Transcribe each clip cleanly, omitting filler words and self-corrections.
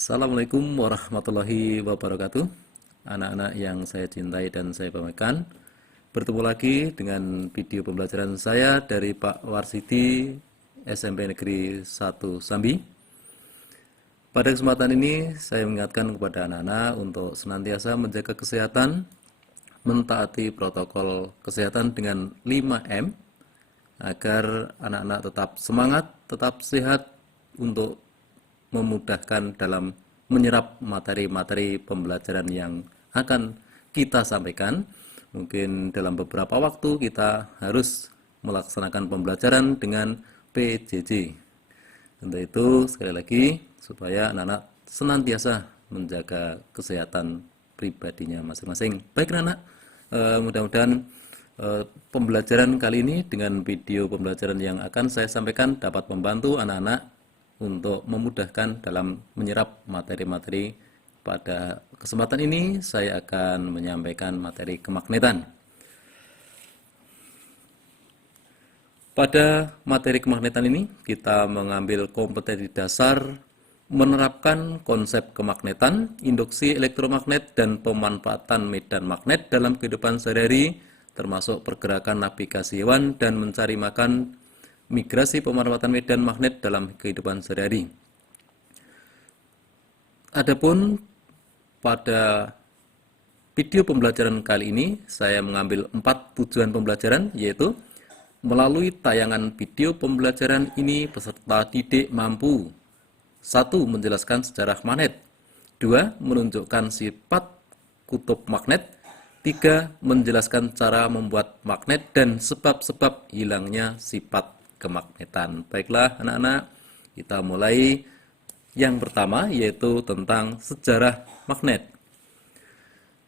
Assalamualaikum warahmatullahi wabarakatuh. Anak-anak yang saya cintai dan saya banggakan, bertemu lagi dengan video pembelajaran saya dari Pak Warsidi SMP Negeri 1 Sambi. Pada kesempatan ini saya mengingatkan kepada anak-anak untuk senantiasa menjaga kesehatan, mentaati protokol kesehatan dengan 5M agar anak-anak tetap semangat, tetap sehat untuk memudahkan dalam menyerap materi-materi pembelajaran yang akan kita sampaikan. Mungkin dalam beberapa waktu kita harus melaksanakan pembelajaran dengan PJJ. Untuk itu sekali lagi supaya anak-anak senantiasa menjaga kesehatan pribadinya masing-masing. Baik anak-anak, mudah-mudahan pembelajaran kali ini dengan video pembelajaran yang akan saya sampaikan dapat membantu anak-anak untuk memudahkan dalam menyerap materi-materi. Pada kesempatan ini saya akan menyampaikan materi kemagnetan. Pada materi kemagnetan ini kita mengambil kompetensi dasar menerapkan konsep kemagnetan, induksi elektromagnet, dan pemanfaatan medan magnet dalam kehidupan sehari-hari, termasuk pergerakan navigasi hewan dan mencari makan, migrasi pemanfaatan medan magnet dalam kehidupan sehari-hari. Adapun pada video pembelajaran kali ini saya mengambil 4 tujuan pembelajaran, yaitu melalui tayangan video pembelajaran ini peserta didik mampu 1. Menjelaskan sejarah magnet, 2. Menunjukkan sifat kutub magnet, 3. Menjelaskan cara membuat magnet dan sebab-sebab hilangnya sifat kemagnetan. Baiklah anak-anak, kita mulai yang pertama, yaitu tentang sejarah magnet.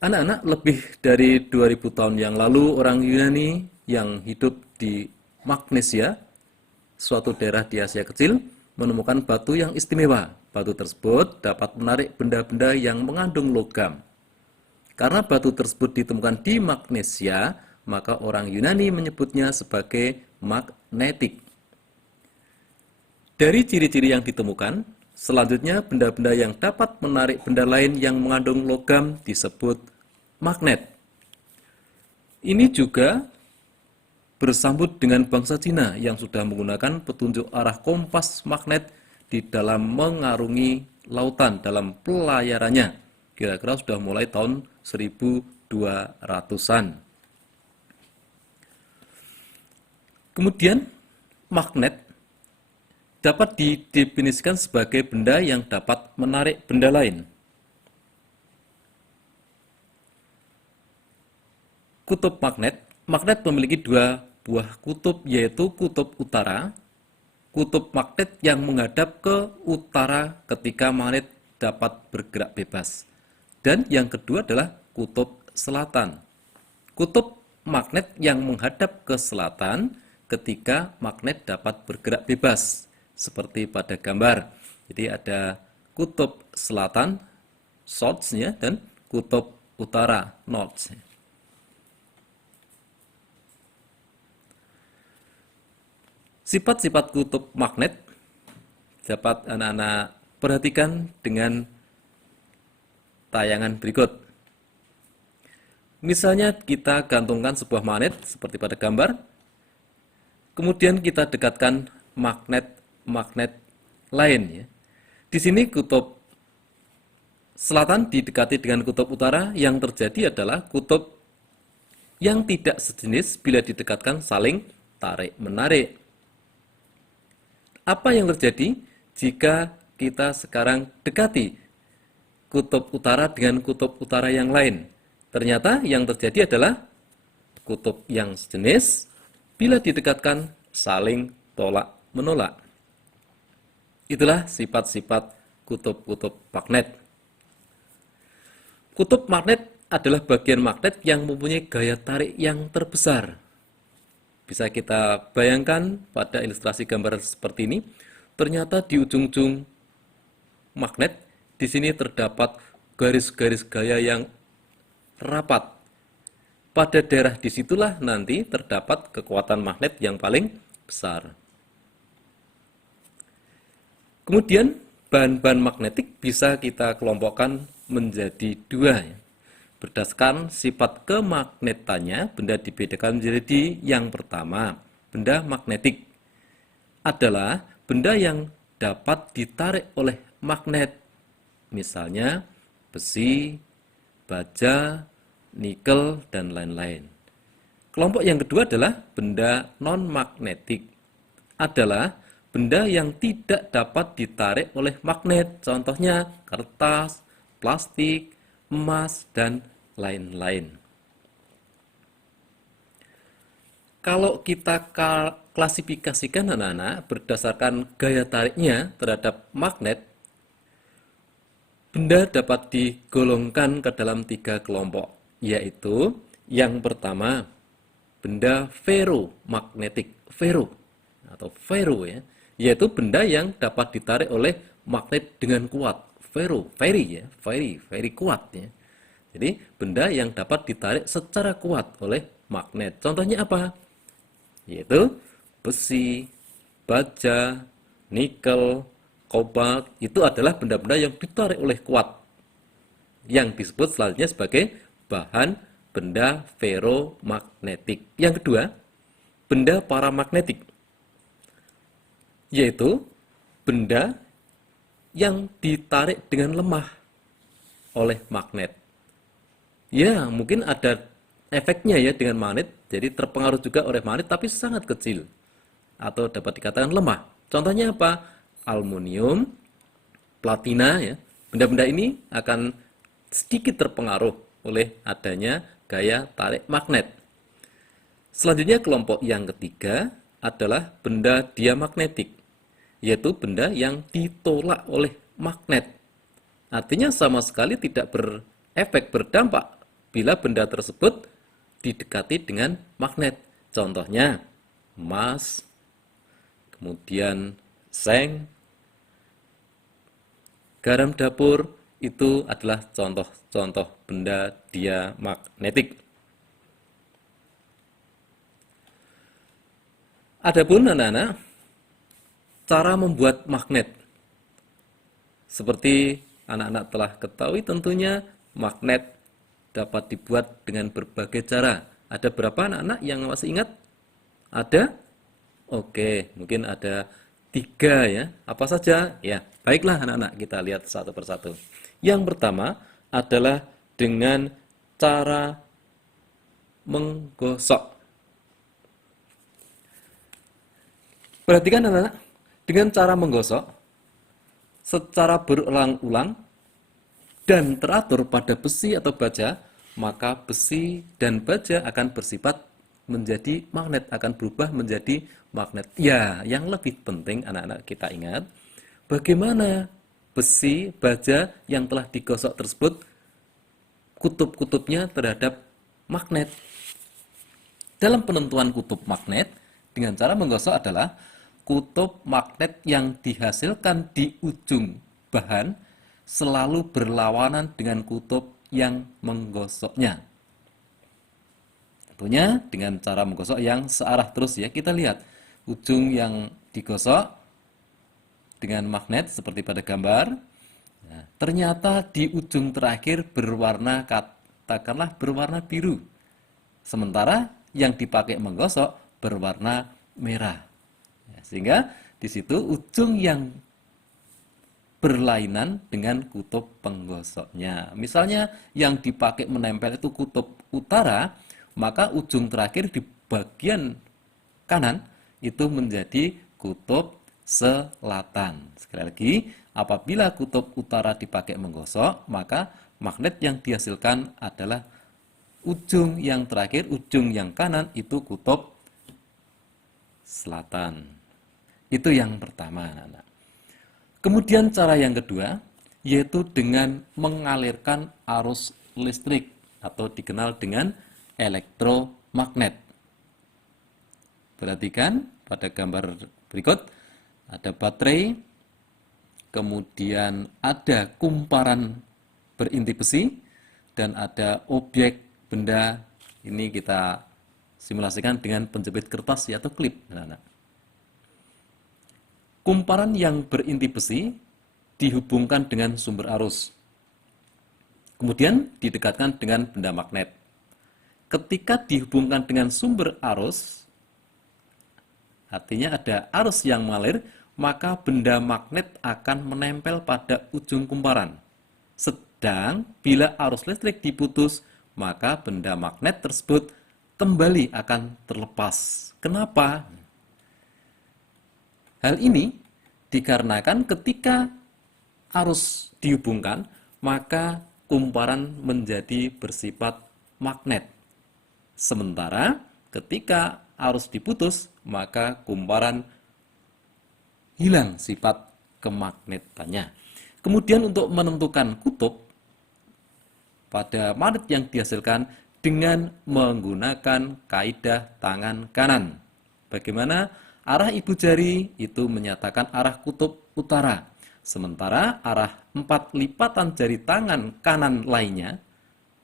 Anak-anak, lebih dari 2000 tahun yang lalu orang Yunani yang hidup di Magnesia, suatu daerah di Asia Kecil, menemukan batu yang istimewa. Batu tersebut dapat menarik benda-benda yang mengandung logam. Karena batu tersebut ditemukan di Magnesia, maka orang Yunani menyebutnya sebagai magnetik. Dari ciri-ciri yang ditemukan, selanjutnya benda-benda yang dapat menarik benda lain yang mengandung logam disebut magnet. Ini juga bersambut dengan bangsa Cina yang sudah menggunakan petunjuk arah kompas magnet di dalam mengarungi lautan dalam pelayarannya. Kira-kira sudah mulai tahun 1200-an. Kemudian, magnet dapat didefinisikan sebagai benda yang dapat menarik benda lain. Kutub magnet. Magnet memiliki 2 buah kutub, yaitu kutub utara, kutub magnet yang menghadap ke utara ketika magnet dapat bergerak bebas. Dan yang kedua adalah kutub selatan. Kutub magnet yang menghadap ke selatan ketika magnet dapat bergerak bebas, seperti pada gambar. Jadi ada kutub selatan, south-nya, dan kutub utara, north. Sifat-sifat kutub magnet dapat anak-anak perhatikan dengan tayangan berikut. Misalnya kita gantungkan sebuah magnet seperti pada gambar, kemudian kita dekatkan magnet lain. Ya. Di sini kutub selatan didekati dengan kutub utara, yang terjadi adalah kutub yang tidak sejenis bila didekatkan saling tarik-menarik. Apa yang terjadi jika kita sekarang dekati kutub utara dengan kutub utara yang lain? Ternyata yang terjadi adalah kutub yang sejenis bila didekatkan saling tolak-menolak. Itulah sifat-sifat kutub-kutub magnet. Kutub magnet adalah bagian magnet yang mempunyai gaya tarik yang terbesar. Bisa kita bayangkan pada ilustrasi gambar seperti ini. Ternyata di ujung-ujung magnet di sini terdapat garis-garis gaya yang rapat. Pada daerah disitulah nanti terdapat kekuatan magnet yang paling besar. Kemudian bahan-bahan magnetik bisa kita kelompokkan menjadi dua ya. Berdasarkan sifat kemagnetannya, benda dibedakan menjadi yang pertama, benda magnetik adalah benda yang dapat ditarik oleh magnet, misalnya besi, baja, nikel, dan lain-lain. Kelompok yang kedua adalah benda non-magnetik, adalah benda yang tidak dapat ditarik oleh magnet, contohnya kertas, plastik, emas, dan lain-lain. Kalau kita klasifikasikan anak-anak berdasarkan gaya tariknya terhadap magnet, benda dapat digolongkan ke dalam 3 kelompok, yaitu yang pertama, benda ferromagnetik, atau ferro ya, yaitu benda yang dapat ditarik oleh magnet dengan kuat. Very kuat ya. Jadi benda yang dapat ditarik secara kuat oleh magnet. Contohnya apa? Yaitu besi, baja, nikel, kobalt, itu adalah benda-benda yang ditarik oleh kuat, yang disebut selanjutnya sebagai bahan benda ferromagnetik. Yang kedua, benda paramagnetik, yaitu benda yang ditarik dengan lemah oleh magnet. Ya, mungkin ada efeknya ya dengan magnet, jadi terpengaruh juga oleh magnet tapi sangat kecil atau dapat dikatakan lemah. Contohnya apa? Aluminium, platina ya. Benda-benda ini akan sedikit terpengaruh oleh adanya gaya tarik magnet. Selanjutnya kelompok yang ketiga adalah benda diamagnetik, yaitu benda yang ditolak oleh magnet. Artinya sama sekali tidak berefek, berdampak bila benda tersebut didekati dengan magnet. Contohnya emas, kemudian seng, garam dapur, itu adalah contoh-contoh benda diamagnetik. Adapun anak-anak, cara membuat magnet. Seperti anak-anak telah ketahui tentunya magnet dapat dibuat dengan berbagai cara. Ada berapa anak-anak yang masih ingat? Ada? Oke, mungkin ada 3 ya. Apa saja? Ya, baiklah anak-anak, kita lihat satu persatu. Yang pertama adalah dengan cara menggosok. Perhatikan anak-anak, dengan cara menggosok secara berulang-ulang dan teratur pada besi atau baja, maka besi dan baja akan bersifat menjadi magnet, akan berubah menjadi magnet. Ya, yang lebih penting anak-anak kita ingat, bagaimana besi, baja yang telah digosok tersebut kutub-kutubnya terhadap magnet. Dalam penentuan kutub magnet, dengan cara menggosok adalah kutub magnet yang dihasilkan di ujung bahan selalu berlawanan dengan kutub yang menggosoknya. Tentunya dengan cara menggosok yang searah terus ya. Kita lihat ujung yang digosok dengan magnet seperti pada gambar. Nah, ternyata di ujung terakhir berwarna, katakanlah berwarna biru. Sementara yang dipakai menggosok berwarna merah. Sehingga di situ ujung yang berlainan dengan kutub penggosoknya. Misalnya yang dipakai menempel itu kutub utara, maka ujung terakhir di bagian kanan itu menjadi kutub selatan. Sekali lagi, apabila kutub utara dipakai menggosok, maka magnet yang dihasilkan adalah ujung yang terakhir, ujung yang kanan itu kutub selatan. Itu yang pertama, anak-anak. Kemudian cara yang kedua, yaitu dengan mengalirkan arus listrik atau dikenal dengan elektromagnet. Perhatikan pada gambar berikut, ada baterai, kemudian ada kumparan berinti besi, dan ada objek benda, ini kita simulasikan dengan penjepit kertas atau klip, anak-anak. Kumparan yang berinti besi dihubungkan dengan sumber arus. Kemudian didekatkan dengan benda magnet. Ketika dihubungkan dengan sumber arus, artinya ada arus yang mengalir, maka benda magnet akan menempel pada ujung kumparan. Sedang bila arus listrik diputus, maka benda magnet tersebut kembali akan terlepas. Kenapa? Hal ini dikarenakan ketika arus dihubungkan, maka kumparan menjadi bersifat magnet. Sementara ketika arus diputus, maka kumparan hilang sifat kemagnetannya. Kemudian untuk menentukan kutub pada magnet yang dihasilkan dengan menggunakan kaidah tangan kanan. Bagaimana? Arah ibu jari itu menyatakan arah kutub utara. Sementara arah 4 lipatan jari tangan kanan lainnya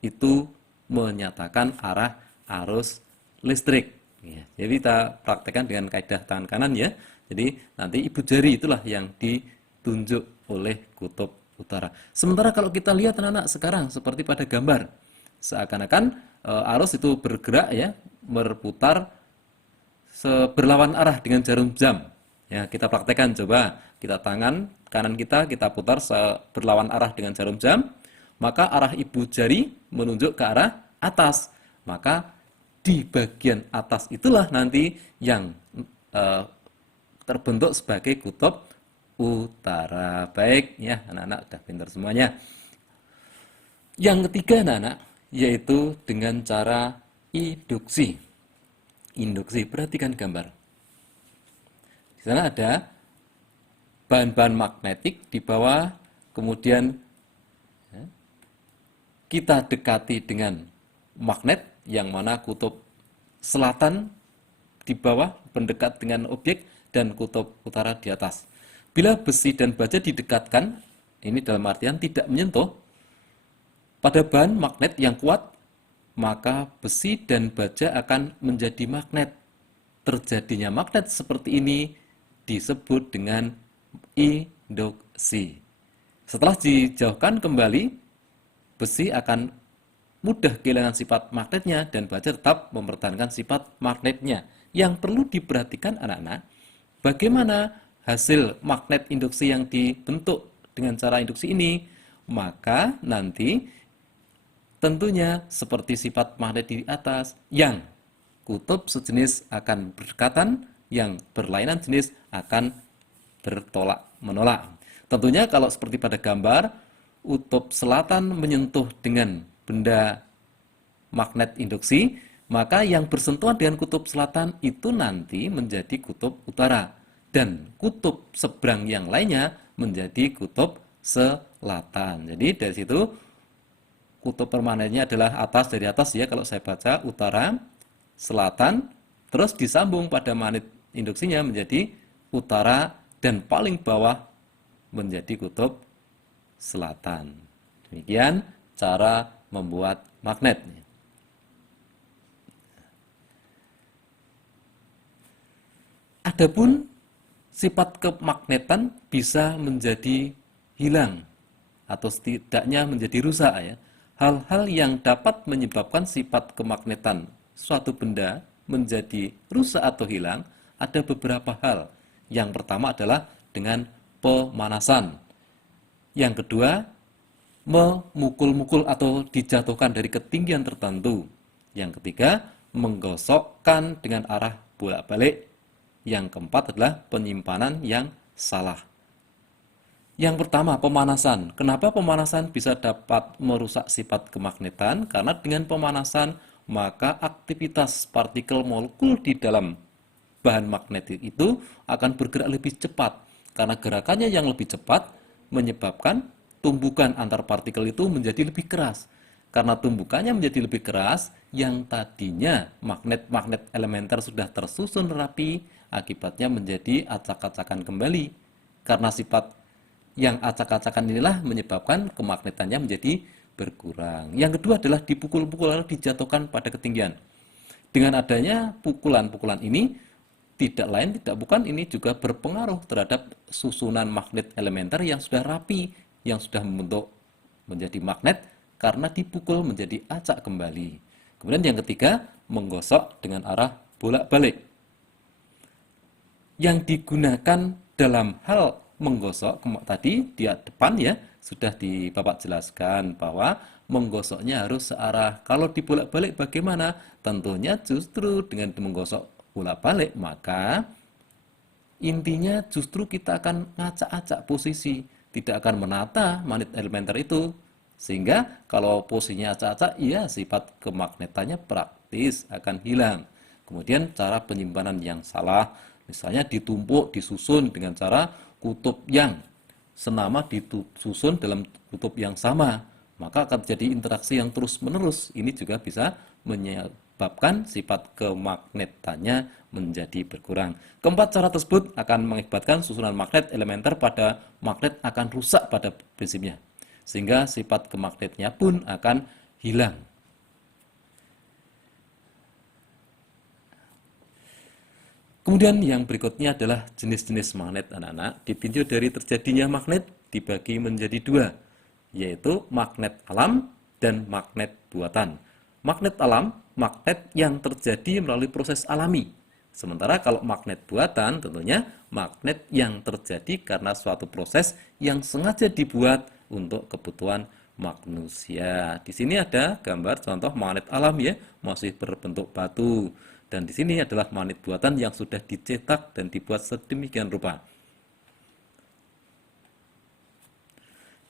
itu menyatakan arah arus listrik. Ya, jadi kita praktekkan dengan kaidah tangan kanan ya. Jadi nanti ibu jari itulah yang ditunjuk oleh kutub utara. Sementara kalau kita lihat anak-anak sekarang seperti pada gambar, seakan-akan arus itu bergerak ya, berputar berlawan arah dengan jarum jam. Ya, kita praktekkan coba. Kita tangan kanan kita putar berlawan arah dengan jarum jam, maka arah ibu jari menunjuk ke arah atas. Maka di bagian atas itulah nanti yang terbentuk sebagai kutub utara. Baik ya, anak-anak sudah pintar semuanya. Yang ketiga anak-anak, yaitu dengan cara induksi. Induksi, perhatikan gambar. Di sana ada bahan-bahan magnetik di bawah, kemudian kita dekati dengan magnet yang mana kutub selatan di bawah mendekat dengan objek dan kutub utara di atas. Bila besi dan baja didekatkan, ini dalam artian tidak menyentuh pada bahan magnet yang kuat, maka besi dan baja akan menjadi magnet. Terjadinya magnet seperti ini disebut dengan induksi. Setelah dijauhkan kembali, besi akan mudah kehilangan sifat magnetnya dan baja tetap mempertahankan sifat magnetnya. Yang perlu diperhatikan anak-anak, bagaimana hasil magnet induksi yang dibentuk dengan cara induksi ini, maka nanti tentunya seperti sifat magnet di atas, yang kutub sejenis akan berdekatan, yang berlainan jenis akan bertolak menolak. Tentunya kalau seperti pada gambar, kutub selatan menyentuh dengan benda magnet induksi, maka yang bersentuhan dengan kutub selatan itu nanti menjadi kutub utara, dan kutub seberang yang lainnya menjadi kutub selatan. Jadi dari situ kutub permanennya adalah atas, dari atas ya, kalau saya baca utara, selatan, terus disambung pada magnet induksinya menjadi utara, dan paling bawah menjadi kutub selatan. Demikian cara membuat magnet. Adapun sifat kemagnetan bisa menjadi hilang atau setidaknya menjadi rusak ya. Hal-hal yang dapat menyebabkan sifat kemagnetan suatu benda menjadi rusak atau hilang ada beberapa hal. Yang pertama adalah dengan pemanasan. Yang kedua, memukul-mukul atau dijatuhkan dari ketinggian tertentu. Yang ketiga, menggosokkan dengan arah bolak-balik. Yang keempat adalah penyimpanan yang salah. Yang pertama, pemanasan. Kenapa pemanasan bisa dapat merusak sifat kemagnetan? Karena dengan pemanasan, maka aktivitas partikel molekul di dalam bahan magnetik itu akan bergerak lebih cepat. Karena gerakannya yang lebih cepat menyebabkan tumbukan antar partikel itu menjadi lebih keras. Karena tumbukannya menjadi lebih keras, yang tadinya magnet-magnet elementer sudah tersusun rapi, akibatnya menjadi acak-acakan kembali. Karena sifat yang acak-acakan inilah menyebabkan kemagnetannya menjadi berkurang. Yang kedua adalah dipukul-pukul atau dijatuhkan pada ketinggian. Dengan adanya pukulan-pukulan ini, tidak lain tidak bukan ini juga berpengaruh terhadap susunan magnet elementer yang sudah rapi, yang sudah membentuk menjadi magnet karena dipukul menjadi acak kembali. Kemudian yang ketiga, menggosok dengan arah bolak-balik. Yang digunakan dalam hal menggosok tadi di depan ya sudah Bapak jelaskan bahwa menggosoknya harus searah. Kalau dibolak-balik bagaimana? Tentunya justru dengan menggosok bolak-balik maka intinya justru kita akan ngacak-acak posisi, tidak akan menata magnet elementer itu. Sehingga kalau posisinya acak-acak, ya sifat kemagnetannya praktis akan hilang. Kemudian cara penyimpanan yang salah, misalnya ditumpuk, disusun dengan cara kutub yang senama disusun dalam kutub yang sama, maka akan terjadi interaksi yang terus-menerus. Ini juga bisa menyebabkan sifat kemagnetannya menjadi berkurang. Keempat cara tersebut akan mengakibatkan susunan magnet elementer pada magnet akan rusak pada prinsipnya, sehingga sifat kemagnetnya pun akan hilang. Kemudian yang berikutnya adalah jenis-jenis magnet anak-anak. Ditinjau dari terjadinya magnet dibagi menjadi dua, yaitu magnet alam dan magnet buatan. Magnet alam, magnet yang terjadi melalui proses alami. Sementara kalau magnet buatan tentunya magnet yang terjadi karena suatu proses yang sengaja dibuat untuk kebutuhan manusia. Di sini ada gambar contoh magnet alam ya, masih berbentuk batu. Dan di sini adalah magnet buatan yang sudah dicetak dan dibuat sedemikian rupa.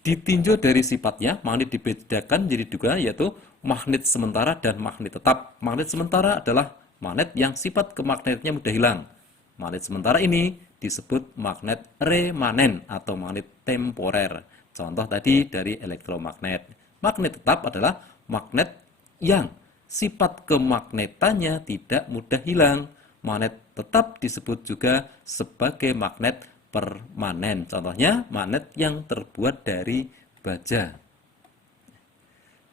Ditinjau dari sifatnya, magnet dibedakan menjadi dua, yaitu magnet sementara dan magnet tetap. Magnet sementara adalah magnet yang sifat kemagnetnya mudah hilang. Magnet sementara ini disebut magnet remanen atau magnet temporer. Contoh tadi dari elektromagnet. Magnet tetap adalah magnet yang sifat kemagnetannya tidak mudah hilang. Magnet tetap disebut juga sebagai magnet permanen. Contohnya magnet yang terbuat dari baja.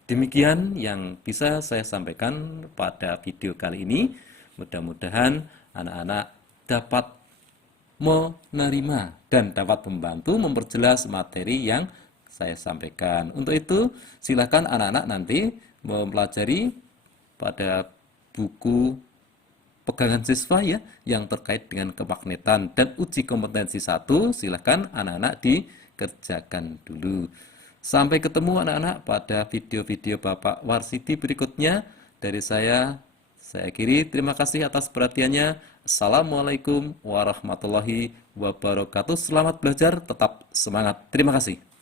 Demikian yang bisa saya sampaikan pada video kali ini. Mudah-mudahan anak-anak dapat menerima dan dapat membantu memperjelas materi yang saya sampaikan. Untuk itu, silakan anak-anak nanti mempelajari pada buku pegangan siswa ya yang terkait dengan kemagnetan dan uji kompetensi 1, silakan anak-anak dikerjakan dulu. Sampai ketemu anak-anak pada video-video Bapak Warsiti berikutnya. Dari saya akhiri. Terima kasih atas perhatiannya. Assalamualaikum warahmatullahi wabarakatuh. Selamat belajar, tetap semangat. Terima kasih.